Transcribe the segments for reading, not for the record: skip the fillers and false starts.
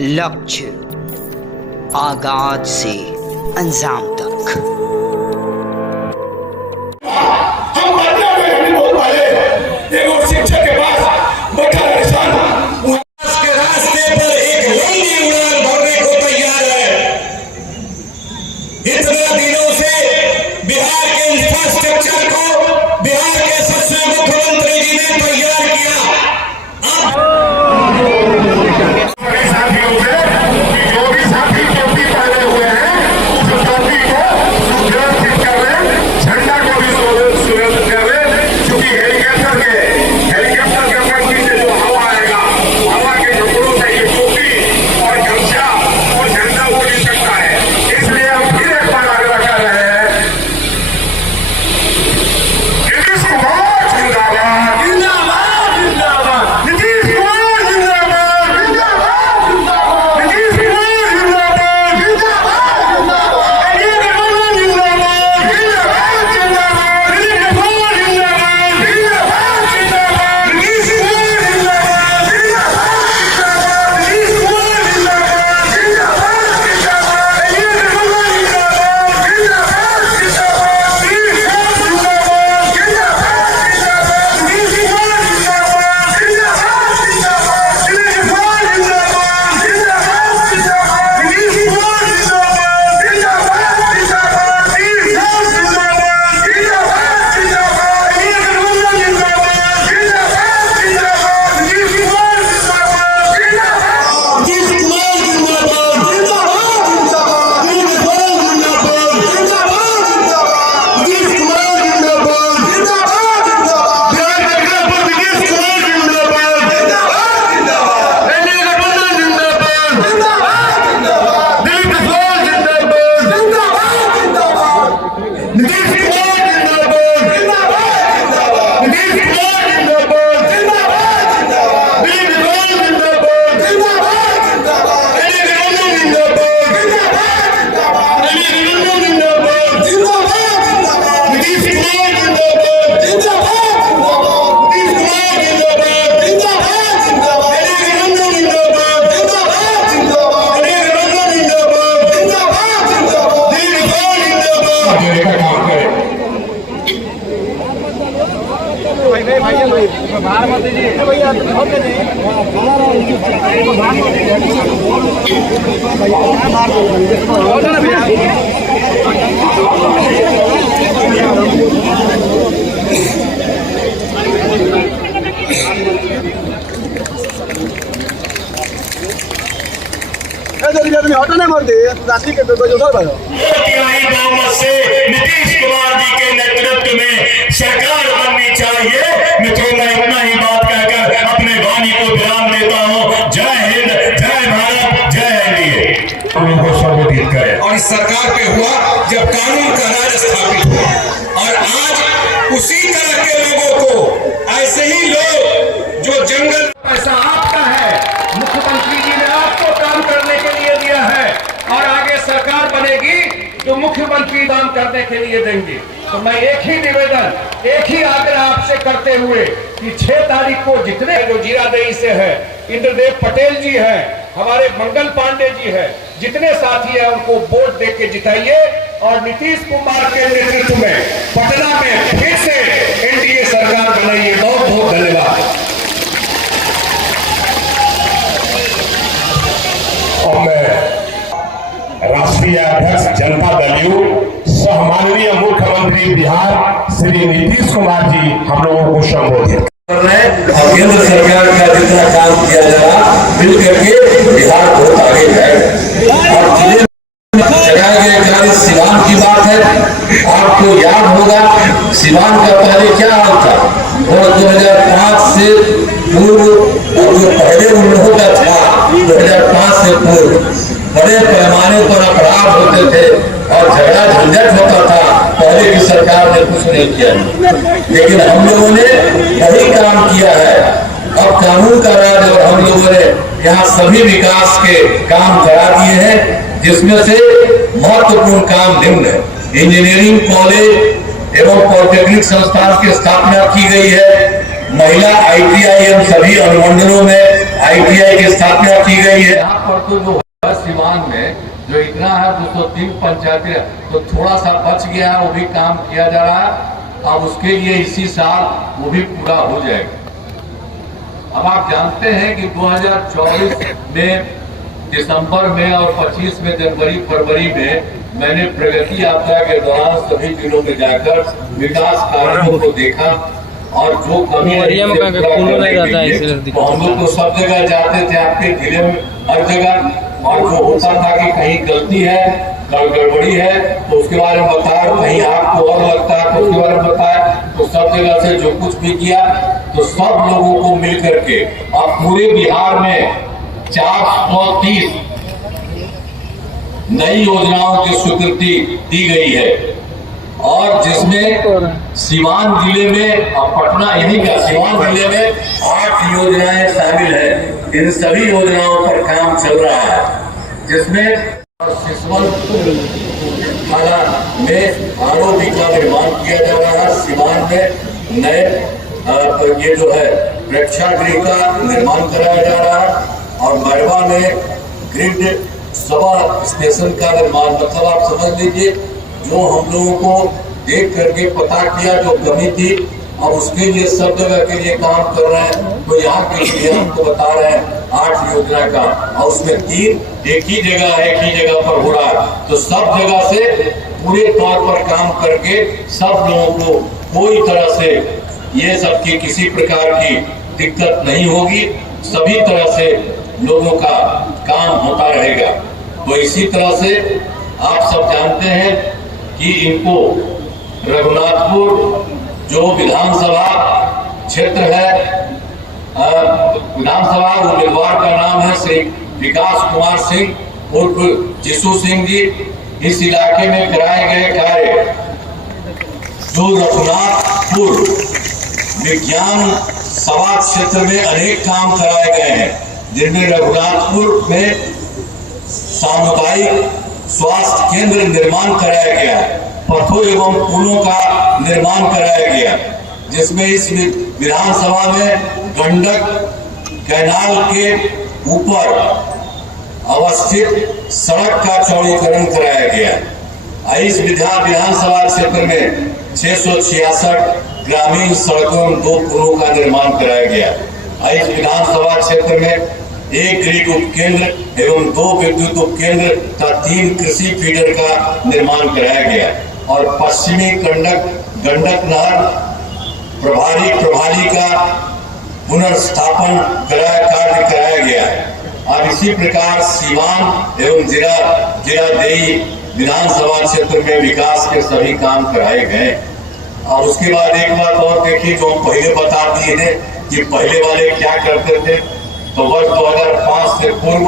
लक्ष्य आगाज से अंजाम तक। हम पटना में नहीं बोल पाए, देखो शिक्षक के पास बैठा किसान के रास्ते पर एक लंबी उड़ान भरने को तैयार है। इतने दिनों से बिहार के इंफ्रास्ट्रक्चर को बिहार के सच्चे मुख्यमंत्री जी ने तैयार किया। नीतीश कुमार जी के नेतृत्व में सरकार बननी चाहिए। मित्रों, मैं इतना ही बात कहकर अपने वाणी को विराम देता हूँ। जय हिंद, जय भारत, जय एनडीए। को संबोधित करें। और इस सरकार पे हुआ जब कानून का राज स्थापित हुआ, और आज उसी तरह के लोगों को, ऐसे ही लोग जो जंगल पैसा आपका है, मुख्यमंत्री जी ने आपको काम करने के लिए दिया है, और आगे सरकार बनेगी तो मुख्यमंत्री काम करने के लिए देंगे। तो मैं एक ही निवेदन, एक ही आग्रह आपसे करते हुए कि 6 तारीख को जितने जो जीरादेई से है, इंद्रदेव पटेल जी हैं, हमारे मंगल पांडे जी हैं, जितने साथी हैं उनको वोट देके जिताइए, और नीतीश कुमार के नेतृत्व में पटना में फिर से एनडीए सरकार बनाइए। बहुत बहुत धन्यवाद। और मैं राष्ट्रीय अध्यक्ष जनता दल यू सह माननीय मुख्यमंत्री बिहार श्री नीतीश कुमार जी हम लोगों को संबोधित कर रहे हैं, और केंद्र सरकार का जितना काम किया जा रहा मिल करके बिहार बहुत आगे जाएगा। और जिले जगह गए सिवान की बात है, आपको याद होगा सिवान का पहले क्या हाल था, और 2005 से पूर्व, और जो पहले उन लोगों का था 2005 से पूर्व बड़े पैमाने पर अपराध होते थे और झगड़ा झंझट होता था। पहले की सरकार ने कुछ नहीं किया, लेकिन हम लोगों ने वही काम किया है। अब कानून का राज, और हम लोगों ने यहाँ सभी विकास के काम करा दिए हैं, जिसमें से महत्वपूर्ण काम निम्न है। इंजीनियरिंग कॉलेज एवं पॉलिटेक्निक संस्थान की स्थापना की गई है। महिला ITI सभी अनुमंडलों में ITI की स्थापना की गई है। यहाँ पर तो जो है सीवान में जो इतना है 203 पंचायतें, तो थोड़ा सा बच गया है, वो भी काम किया जा रहा है। अब उसके लिए इसी साल वो भी पूरा हो जाएगा। अब आप जानते हैं कि 2024 में दिसंबर में और 25 में जनवरी फरवरी में मैंने प्रगति यात्रा के दौरान सभी जिलों में जाकर विकास कार्यों को देखा और जो कमी तो हम लोग तो सब जगह जाते थे, आपके जिले में हर जगह, और जो होता था कि कहीं गलती है, गड़बड़ी है तो उसके बारे में बताया, कहीं आपको और लगता है तो उसके बारे में बताया। तो सब जगह से जो कुछ भी किया तो सब लोगों को मिल करके और पूरे बिहार में 430 नई योजनाओं की स्वीकृति दी गई है, और जिसमें सीवान जिले में और पटना यही का सीवान जिले में 8 योजनाएं शामिल है। इन सभी योजनाओं पर काम चल रहा है, जिसमें सिसवन थाना में ROB का निर्माण किया जा रहा है। सीवान में नए ये जो है प्रेक्षागृह का निर्माण कराया जा रहा है, और मैरवा में ग्रिड सभा स्टेशन का निर्माण, मतलब आप समझ लीजिए जो हम लोगों को देख करके पता किया जो कमी थी, और उसके लिए सब जगह के लिए काम कर रहे हैं। तो यहाँ के लिए हमको बता रहे हैं 8 योजना का, और उसमें 3 एक ही जगह पर हो रहा है। तो सब जगह से पूरे तौर पर काम करके सब लोगों को कोई तरह से ये सब की किसी प्रकार की दिक्कत नहीं होगी, सभी तरह से लोगों का काम होता रहेगा। तो इसी तरह से आप सब जानते हैं कि इनको रघुनाथपुर जो विधानसभा क्षेत्र है, विधानसभा उम्मीदवार का नाम है श्री विकास कुमार सिंह उर्फ जिसू सिंह जी। इस इलाके में कराए गए कार्य जो रघुनाथपुर विज्ञान सभा क्षेत्र में अनेक काम कराए गए हैं, जिनमें रघुनाथपुर में सामुदायिक स्वास्थ्य केंद्र निर्माण कराया गया, पथों एवं पुलों का निर्माण कराया गया, जिसमें इस विधानसभा में गंडक कैनाल के ऊपर अवस्थित सड़क का चौड़ीकरण कराया गया। इस विधानसभा क्षेत्र में 666 ग्रामीण सड़कों एवं 2 पुलों का निर्माण कराया गया। इस विधानसभा क्षेत्र में 1 ग्रिड उपकेंद्र एवं 2 विद्युत उपकेंद्र तथा 3 कृषि फीडर का निर्माण कराया गया, और पश्चिमी गंडक नहर प्रभारी का पुनर्स्थापन कार्य कराया गया। और इसी प्रकार सीवान एवं जिला देई विधानसभा क्षेत्र में विकास के सभी काम कराए गए। और उसके बाद एक बात और देखिए, जो हम पहले बता दिए हैं कि पहले वाले क्या करते थे। तो वर्ष 2005 से पूर्व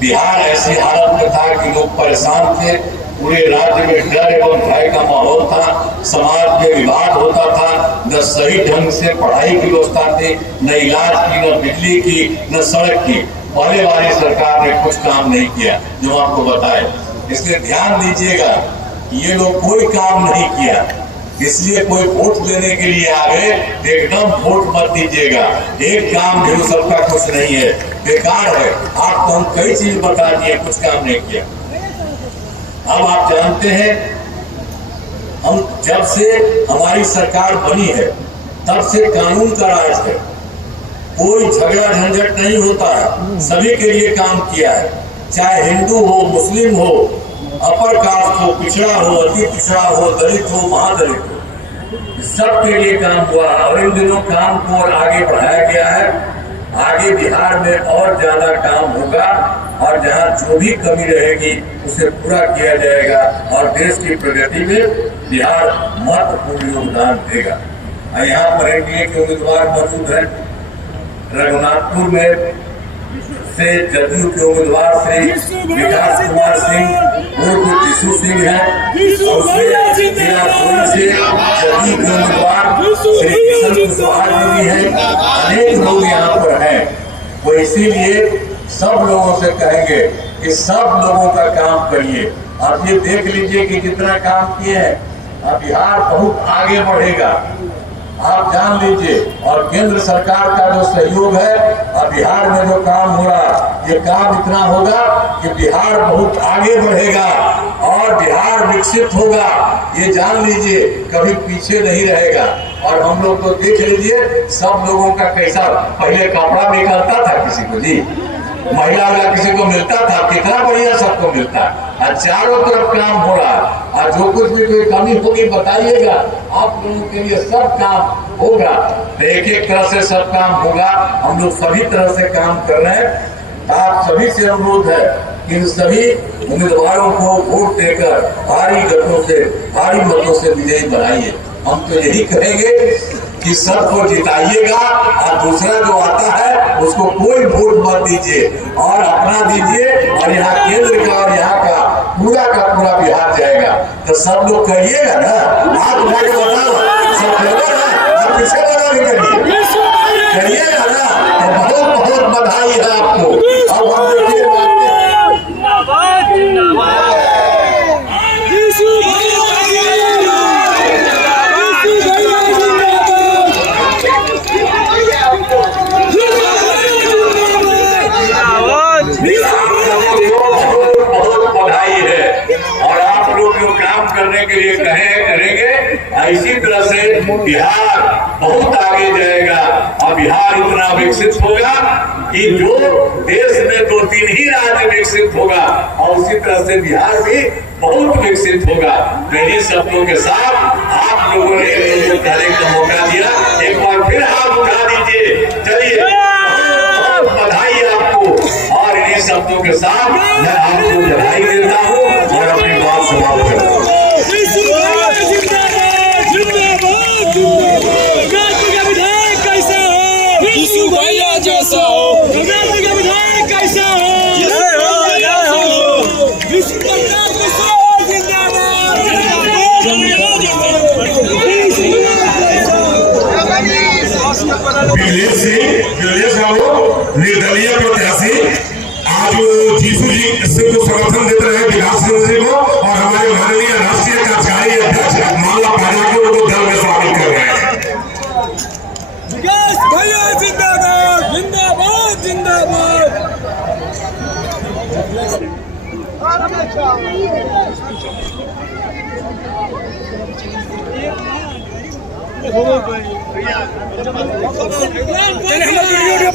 बिहार ऐसी हालत में था कि लोग परेशान थे, पूरे राज्य में डर एवं भय का माहौल था, समाज में विवाद होता था, न सही ढंग से पढ़ाई की व्यवस्था थी, न इलाज की, न बिजली की, न सड़क की। पहले वाली सरकार ने कुछ काम नहीं किया जो आपको बताए। इसलिए ध्यान दीजिएगा, ये लोग कोई काम नहीं किया, इसलिए कोई वोट लेने के लिए आगे एकदम वोट मत दीजिएगा। एक काम भी सबका कुछ नहीं है, बेकार है। आपको हम कई चीज बता दिए, कुछ काम नहीं किया। अब आप जानते हैं, हम जब से हमारी सरकार बनी है तब से कानून का राज है, कोई झगड़ा झंझट नहीं होता है, सभी के लिए काम किया है, चाहे हिंदू हो, मुस्लिम हो, अपर कास्ट हो, पिछड़ा हो, अति पिछड़ा हो, दलित हो, महादलित हो, सबके लिए काम हुआ। और इन दिनों काम को और आगे बढ़ाया गया है। आगे बिहार में और ज्यादा काम होगा, और जहां जो भी कमी रहेगी उसे पूरा किया जाएगा, और देश की प्रगति में बिहार महत्वपूर्ण योगदान देगा। यहाँ पर एनडीए के उम्मीदवार मौजूद है। रघुनाथपुर में से जदयू के उम्मीदवार श्री विकास कुमार सिंह उर्फ जिसू सिंह है, और से जदयू के उम्मीदवार श्री किशन कुशवाहा जी भी है। अनेक लोग यहाँ पर हैं। वो इसीलिए सब लोगों से कहेंगे कि सब लोगों का काम करिए। आप ये देख लीजिए कि कितना काम किए हैं। अब बिहार बहुत आगे बढ़ेगा। आप जान लीजिए। और केंद्र सरकार का जो सहयोग है और बिहार में जो काम हो रहा, ये काम इतना होगा कि बिहार बहुत आगे बढ़ेगा और बिहार विकसित होगा, ये जान लीजिए, कभी पीछे नहीं रहेगा। और हम लोग तो देख लीजिए सब लोगों का कैसा पहले कपड़ा निकलता था किसी को जी, महिला वाला किसी को मिलता था, कितना बढ़िया सबको मिलता है। और चारों तरफ काम हो रहा है। और जो कुछ भी कोई कमी होगी बताइएगा, आप लोगों के लिए सब काम होगा। एक एक तरह से सब काम होगा। हम लोग सभी तरह से काम कर रहे हैं। आप सभी से अनुरोध है कि इन सभी उम्मीदवारों को वोट देकर भारी गठों से, भारी मतों से विजयी बनाइए। हम तो यही कहेंगे कि सबको जिताइएगा और दूसरा जो आता है उसको कोई वोट मत दीजिए और अपना दीजिए। और यहाँ केंद्र का और यहाँ का पूरा बिहार जाएगा। तो सब लोग कहिएगा ना, हाथ उठा के बताओ, सब करेगा ना, आप किसे बना भी करिएगा ना। तो बहुत बहुत बधाई है आपको। अब हम देखिए करने के लिए करेंगे, इसी तरह से बिहार बहुत आगे जाएगा और बिहार इतना विकसित होगा कि जो देश में 2-3 ही राज्य विकसित होगा और उसी तरह से बिहार भी बहुत विकसित होगा। मेरी शब्दों के साथ आप लोगों ने कहने का मौका दिया, एक बार फिर हाथ उठा दीजिए। चलिए, बधाई आपको। और इन्हीं शब्दों के साथ मैं आपको बधाई देता हूँ और अपनी बात समाप्त करता हूँ। जैसा हो विधायक कैसा निर्दलीय प्रत्याशी आज जीसू जी से को समर्थन देते रहे विकास सिंह जी को और हमारे माननीय राष्ट्रीय कार्यकारी अध्यक्ष माला पाजा को उनको दल में शामिल कर रहे हैं। विकास भैया जिंदाबाद जिंदाबाद जिंदाबाद। चले हम वीडियो